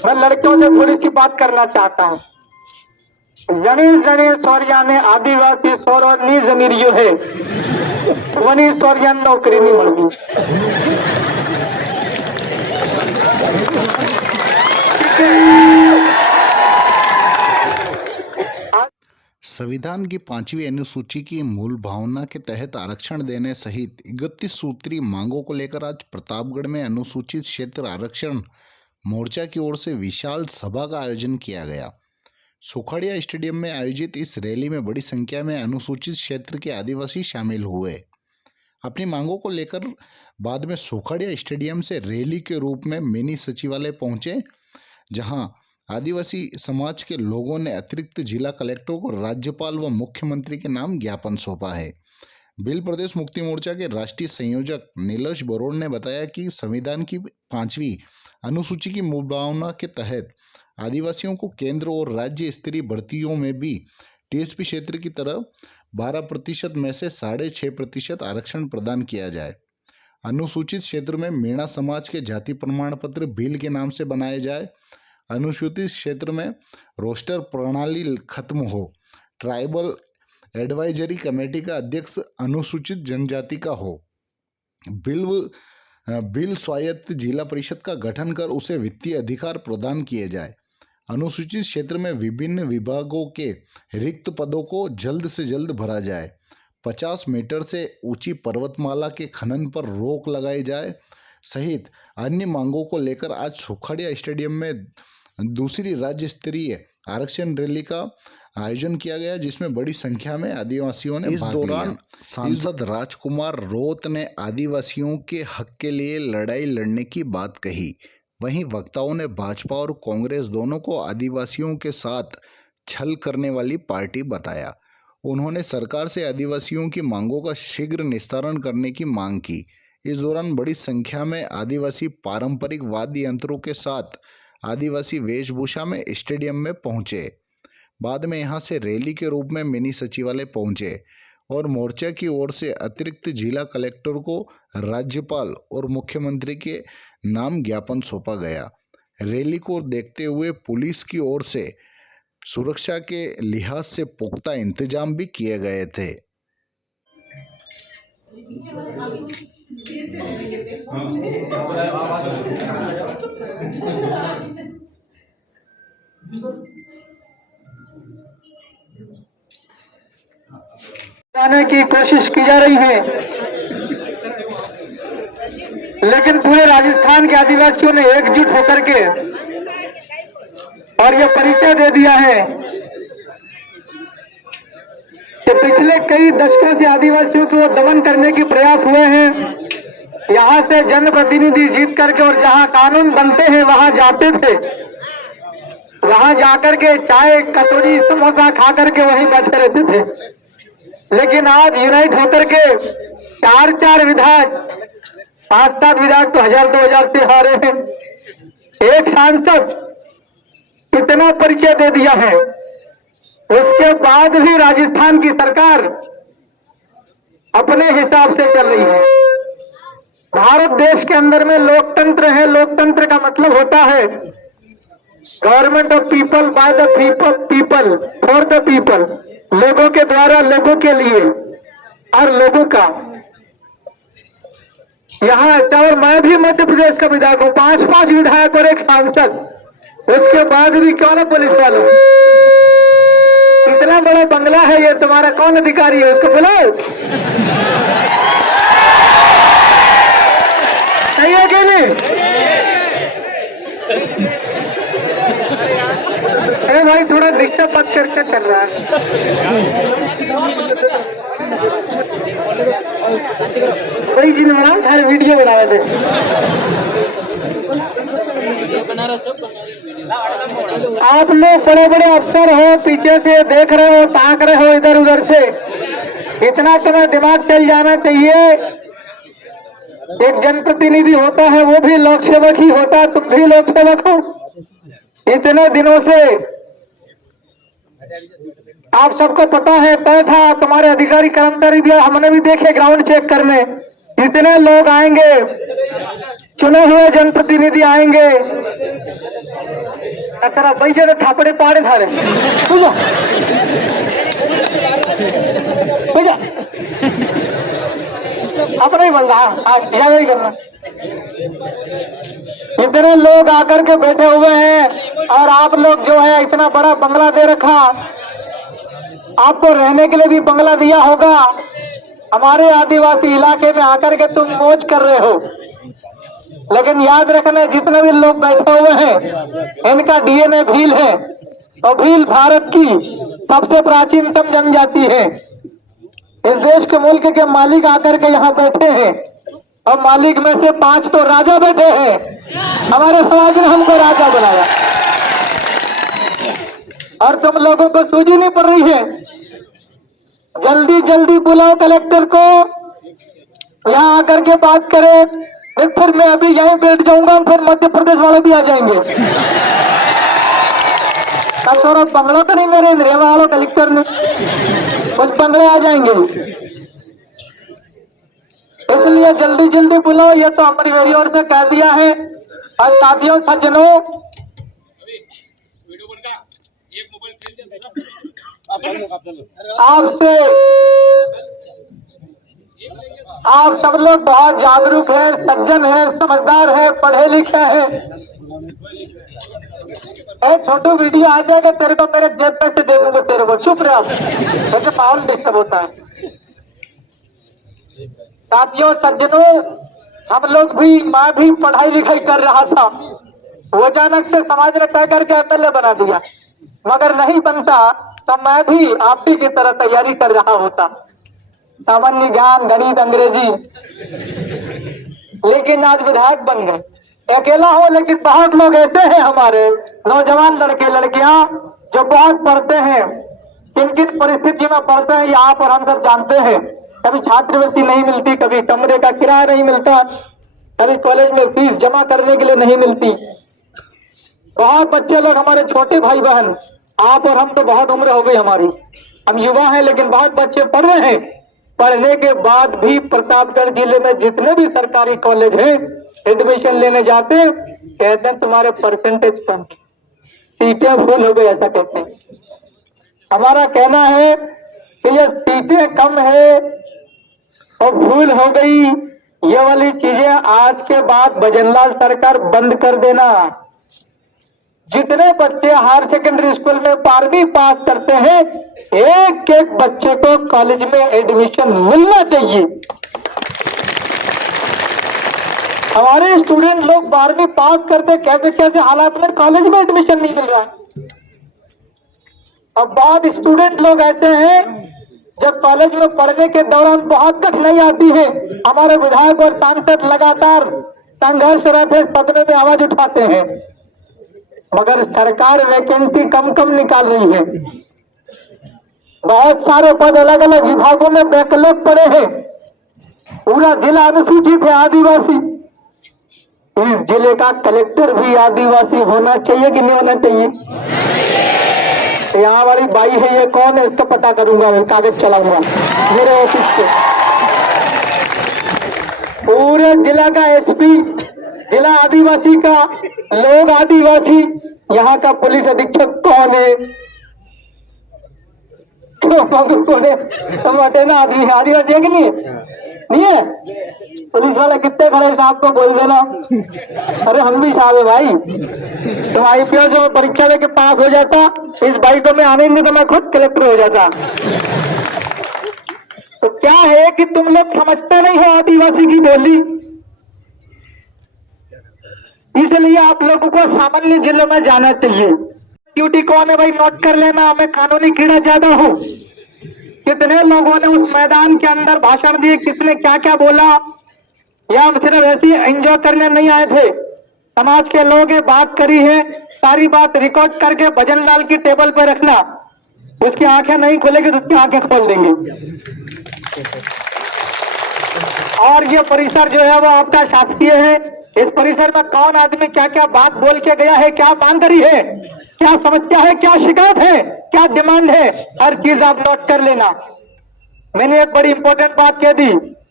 मैं लड़कियों से थोड़ी सी बात करना चाहता हूँ। जनी जनी सौर्याने आदिवासी सौरवनी जमीरियो है वनी सौर्यान नौकरी नहीं मिलगी। संविधान की 5वीं अनुसूची की मूल भावना के तहत आरक्षण देने सहित 31 सूत्री मांगों को लेकर आज प्रतापगढ़ में अनुसूचित क्षेत्र आरक्षण मोर्चा की ओर से विशाल सभा का आयोजन किया गया। सुखड़िया स्टेडियम में आयोजित इस रैली में बड़ी संख्या में अनुसूचित क्षेत्र के आदिवासी शामिल हुए। अपनी मांगों को लेकर बाद में सुखड़िया स्टेडियम से रैली के रूप में मिनी सचिवालय पहुंचे, जहां आदिवासी समाज के लोगों ने अतिरिक्त जिला कलेक्टर को राज्यपाल व मुख्यमंत्री के नाम ज्ञापन सौंपा है। बिल प्रदेश मुक्ति मोर्चा के राष्ट्रीय संयोजक नीलेश बरोड़ ने बताया कि संविधान की 5वीं अनुसूची की मूल भावना के तहत आदिवासियों को केंद्र और राज्य स्तरीय भर्तियों में भी टीएसपी क्षेत्र की तरह 12% में से 6.5% आरक्षण प्रदान किया जाए। अनुसूचित क्षेत्र में मीणा समाज के जाति प्रमाण पत्र बिल के नाम से बनाए जाए। अनुसूचित क्षेत्र में रोस्टर प्रणाली खत्म हो। ट्राइबल एडवाइजरी कमेटी का अध्यक्ष अनुसूचित जनजाति का हो। बिल स्वायत्त जिला परिषद का गठन कर उसे वित्तीय अधिकार प्रदान किए जाए। अनुसूचित क्षेत्र में विभिन्न विभागों के रिक्त पदों को जल्द से जल्द भरा जाए। 50 मीटर से ऊंची पर्वतमाला के खनन पर रोक लगाई जाए सहित अन्य मांगों को लेकर आज सुखड़िया स्टेडियम में दूसरी राज्य स्तरीय आरक्षण रैली का आयोजन किया गया, जिसमें बड़ी संख्या में आदिवासियों ने इस दौरान सांसद राजकुमार रोत ने आदिवासियों के हक के लिए लड़ाई लड़ने की बात कही। वहीं वक्ताओं ने भाजपा और कांग्रेस दोनों को आदिवासियों के साथ छल करने वाली पार्टी बताया। उन्होंने सरकार से आदिवासियों की मांगों का शीघ्र निस्तारण करने की मांग की। इस दौरान बड़ी संख्या में आदिवासी पारंपरिक वाद्य यंत्रों के साथ आदिवासी वेशभूषा में स्टेडियम में पहुंचे। बाद में यहां से रैली के रूप में मिनी सचिवालय पहुंचे और मोर्चा की ओर से अतिरिक्त जिला कलेक्टर को राज्यपाल और मुख्यमंत्री के नाम ज्ञापन सौंपा गया। रैली को देखते हुए पुलिस की ओर से सुरक्षा के लिहाज से पुख्ता इंतजाम भी किए गए थे। लाने की कोशिश की जा रही है, लेकिन पूरे राजस्थान के आदिवासियों ने एकजुट होकर के और यह परिचय दे दिया है कि पिछले कई दशकों से आदिवासियों को दमन करने के प्रयास हुए हैं। यहां से जनप्रतिनिधि जीत करके और जहां कानून बनते हैं वहां जाते थे, वहां जाकर के चाय कचौड़ी समोसा खा करके वहीं बैठे रहते थे। लेकिन आज यूनाइट होकर के 4 विधायक 5-7 विधायक तो 1000-2000 से हारे हैं। एक सांसद इतना परिचय दे दिया है, उसके बाद भी राजस्थान की सरकार अपने हिसाब से चल रही है। भारत देश के अंदर में लोकतंत्र है। लोकतंत्र का मतलब होता है government of people, by the people, for the people, लोगों के द्वारा, लोगों के लिए और लोगों का। यहाँ चाहे मैं भी मध्य प्रदेश का विधायक हूँ, 5 विधायक और एक सांसद, उसके बाद भी क्यों ना पुलिस वालों, इतना बड़ा बंगला है ये, तुम्हारा कौन अधिकारी है उसको बुलाओ। सही है कि नहीं? अरे भाई थोड़ा डिस्टर्ब मत करके चल रहा है। कोई चीज बना, हर वीडियो बना रहे थे। आप लोग बड़े बड़े अफसर हो, पीछे से देख रहे हो, ताक रहे हो इधर उधर से, इतना तुम्हें दिमाग चल जाना चाहिए। एक जनप्रतिनिधि होता है, वो भी लोक सेवक ही होता है, तुम भी लोक सेवक हो। इतने दिनों से आप सबको पता है, तय था, तुम्हारे अधिकारी कर्मचारी भी, हमने भी देखे ग्राउंड चेक करने, इतने लोग आएंगे चुने हुए जनप्रतिनिधि आएंगे। तेरा भाई जरा थापड़े पाड़े थारे बुझा बुझा अपना ही बंदा आज ज्यादा ही करना। इतने लोग आकर के बैठे हुए हैं और आप लोग जो है इतना बड़ा बंगला दे रखा, आपको रहने के लिए भी बंगला दिया होगा। हमारे आदिवासी इलाके में आकर के तुम मौज कर रहे हो, लेकिन याद रखना जितने भी लोग बैठे हुए हैं इनका डीएनए भील है और भील भारत की सबसे प्राचीनतम जनजाति है। इस देश के मुल्क के मालिक आकर के यहाँ बैठे हैं और मालिक में से 5 तो राजा बैठे हैं। हमारे समाज ने हमको राजा बनाया और तुम लोगों को सूझी नहीं पड़ रही है। जल्दी जल्दी बुलाओ कलेक्टर को, यहाँ आकर के बात करें। फिर मैं अभी यहीं बैठ जाऊंगा, फिर मध्य प्रदेश वाले भी आ जाएंगे। कसौरा बंगला तो नहीं मेरे रेवा वालों कलेक्टर ने कुछ बंगले आ जाएंगे, इसलिए जल्दी जल्दी बुलाओ। ये तो अपनी मेरी ओर से कह दिया है। और साथियों सज्जनों, आपसे आप सब लोग बहुत जागरूक हैं, सज्जन हैं, समझदार हैं, पढ़े लिखे हैं। छोटू वीडियो आ जाएगा तेरे को मेरे जेब में से दे दूंगा तेरे को, चुप रहे आप, वैसे माहौल डिस्टर्ब होता है। साथियों सज्जनों, हम लोग भी, मैं भी पढ़ाई लिखाई कर रहा था। वो अचानक से समाज ने तय करके एमएलए बना दिया, मगर नहीं बनता तो मैं भी आप ही की तरह तैयारी कर रहा होता, सामान्य ज्ञान, गणित, अंग्रेजी, लेकिन आज विधायक बन गए। अकेला हो, लेकिन बहुत लोग ऐसे हैं हमारे नौजवान लड़के लड़कियां जो बहुत पढ़ते हैं। किन किन परिस्थितियों में पढ़ते हैं यहाँ पर हम सब जानते हैं। कभी छात्रवृत्ति नहीं मिलती, कभी कमरे का किराया नहीं मिलता, कभी कॉलेज में फीस जमा करने के लिए नहीं मिलती। बहुत बच्चे लोग, हमारे छोटे भाई बहन, आप और हम तो बहुत उम्र हो गई हमारी, हम युवा हैं, लेकिन बहुत बच्चे पढ़ रहे हैं। पढ़ने के बाद भी प्रतापगढ़ जिले में जितने भी सरकारी कॉलेज हैं, एडमिशन लेने जाते हैं, कहते हैं तुम्हारे परसेंटेज कम, सीटें फुल हो गई, ऐसा कहते हैं। हमारा कहना है कि ये सीटें कम है और फुल हो गई, ये वाली चीजें आज के बाद भजनलाल सरकार बंद कर देना। जितने बच्चे हायर सेकेंडरी स्कूल में 12वीं पास करते हैं, एक एक बच्चे को कॉलेज में एडमिशन मिलना चाहिए। हमारे स्टूडेंट लोग 12वीं पास करते कैसे कैसे हालात में कॉलेज में एडमिशन नहीं मिल रहा है। अब बहुत स्टूडेंट लोग ऐसे हैं जब कॉलेज में पढ़ने के दौरान बहुत कठिनाई आती है। हमारे विधायक और सांसद लगातार संघर्षरत है, सदन में आवाज उठाते हैं, मगर सरकार वैकेंसी कम कम निकाल रही है। बहुत सारे पद अलग अलग विभागों में बैकलॉग पड़े हैं। पूरा जिला अनुसूचित है, आदिवासी। इस जिले का कलेक्टर भी आदिवासी होना चाहिए कि नहीं होना चाहिए? यहाँ वाली बाई है, ये कौन है इसका पता करूंगा, मैं कागज चलाऊंगा मेरे ऑफिस से। पूरे जिला का एसपी, जिला आदिवासी का, लोग आदिवासी, यहाँ का पुलिस अधीक्षक कौन है? कौन है? तुम बटे ना आदमी आदिवासी है कि नहीं है? नहीं है? पुलिस वाले कितने खड़े साहब को बोल देना, अरे हम भी साहब है भाई। तुम आईपीएस जो परीक्षा देके पास हो जाता, इस भाई को मैं आने नहीं तो मैं खुद कलेक्टर हो जाता। तो क्या है कि तुम लोग समझते नहीं हो आदिवासी की बोली, इसलिए आप लोगों को सामान्य जिलों में जाना चाहिए। ड्यूटी कौन है भाई, नोट कर लेना, हमें कानूनी कीड़ा ज्यादा हो। कितने लोगों ने उस मैदान के अंदर भाषण दिए, किसने क्या क्या बोला, या हम सिर्फ ऐसे एंजॉय करने नहीं आए थे। समाज के लोग बात करी है, सारी बात रिकॉर्ड करके भजनलाल की टेबल पर रखना। उसकी आंखें नहीं खुलेगी तो उसकी आंखें खोल देंगे। और ये परिसर जो है वो आपका शासकीय है। इस परिसर में कौन आदमी क्या क्या बात बोल के गया है, क्या मांग करी है, क्या समस्या है, क्या शिकायत है, क्या डिमांड है, हर चीज आप नोट कर लेना। मैंने एक बड़ी इंपॉर्टेंट बात कह दी,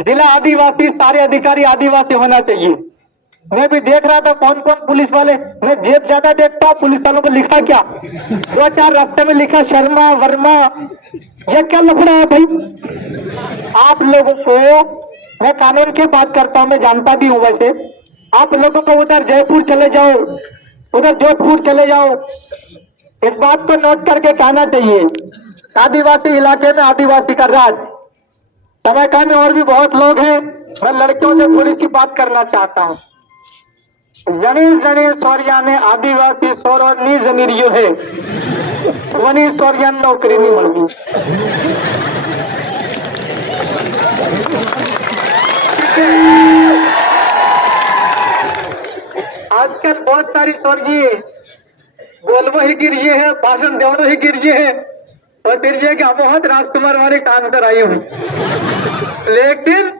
जिला आदिवासी, सारे अधिकारी आदिवासी होना चाहिए। मैं भी देख रहा था कौन कौन पुलिस वाले, मैं जेब ज्यादा देखता हूँ, पुलिस वालों को लिखा क्या, 2-4 रास्ते में लिखा शर्मा वर्मा, ये क्या लफड़ा है भाई। आप लोगों को, मैं कानून की बात करता हूँ, मैं जानता भी हूँ वैसे, आप लोगों को उधर जयपुर चले जाओ, उधर जोधपुर चले जाओ, इस बात को नोट करके कहना चाहिए, आदिवासी इलाके में आदिवासी का राज। समय का में और भी बहुत लोग हैं, मैं लड़कियों से थोड़ी सी बात करना चाहता हूँ। जनी जनी सौर्याने आदिवासी सौरनी जमीरियो है, वनी सौर्यान नौकरी नहीं मिलगी। आजकल बहुत सारी स्वर्गीय बोलबो ही गिरिए है, भाषण देवनो ही गिरिए है, और फिर ये कि हम बहुत राजकुमार वाले काम कर आई हूँ, लेकिन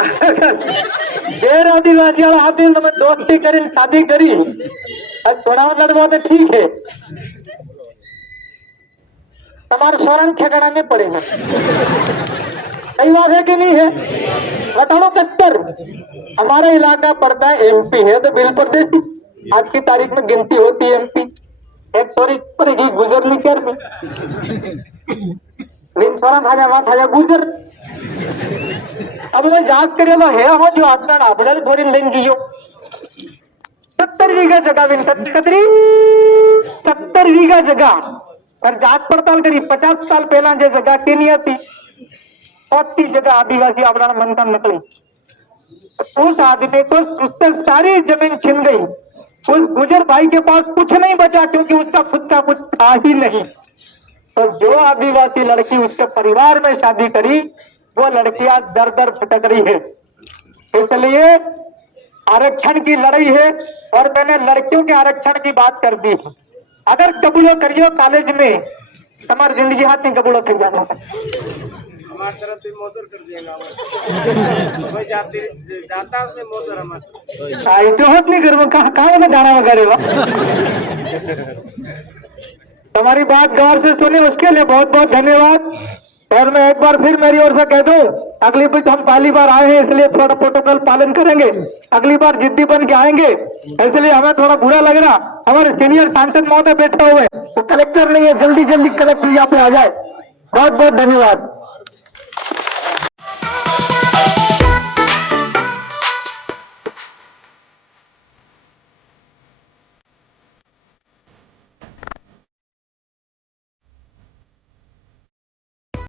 देर आदिवासी वाला हाथ दिन मैं दोस्ती करी शादी करी सोना लड़वा तो ठीक है, हमारे स्वरण ठेकाना नहीं पड़ेगा। सही बात है कि नहीं है, बताओ कस्तर। हमारा इलाका पड़ता है एमपी है तो बिल परदेसी, आज की तारीख में गिनती होती है एमपी, एक सॉरी पड़ेगी गुजरनी कर में स्वरण था गुजर। अब मैं जांच करेगा है हो जो आपका आपडल थोड़ी लेंगी हो 70 बीघा जगह कतरी 70 बीघा जगह पर जांच पड़ताल करी 50 साल पहला जो जगह केनिया थी 40 जगह आदिवासी आपड़ा मन का निकली, उस आदमी को उससे सारी जमीन छिन गई, उस गुजर भाई के पास कुछ नहीं बचा क्योंकि उसका खुद का कुछ था ही नहीं। तो जो आदिवासी लड़की उसके परिवार में शादी करी वो लड़कियां दर दर भटक रही है, इसलिए आरक्षण की लड़ाई है। और मैंने लड़कियों के आरक्षण की बात कर दी, अगर कबूलो करियो कॉलेज में तुम्हारी जिंदगी हाथ में कबूलो कर जाना हमारी तरफ से मोसर कर दिएगा कोई जाता उसमें मोसर हमारे तो होत नहीं करो कहाँ में जाना वगैरह तुम्हारी बात गौर से सुनी उसके लिए बहुत बहुत धन्यवाद। और मैं एक बार फिर मेरी ओर से कह दूं, अगली बार हम पहली बार आए हैं इसलिए थोड़ा प्रोटोकॉल पालन करेंगे, अगली बार जिद्दी बन के आएंगे, इसलिए हमें थोड़ा बुरा लग रहा। हमारे सीनियर सांसद महोदय बैठे हुए, वो कलेक्टर नहीं है, जल्दी जल्दी कलेक्टर यहाँ पे आ जाए। बहुत बहुत धन्यवाद।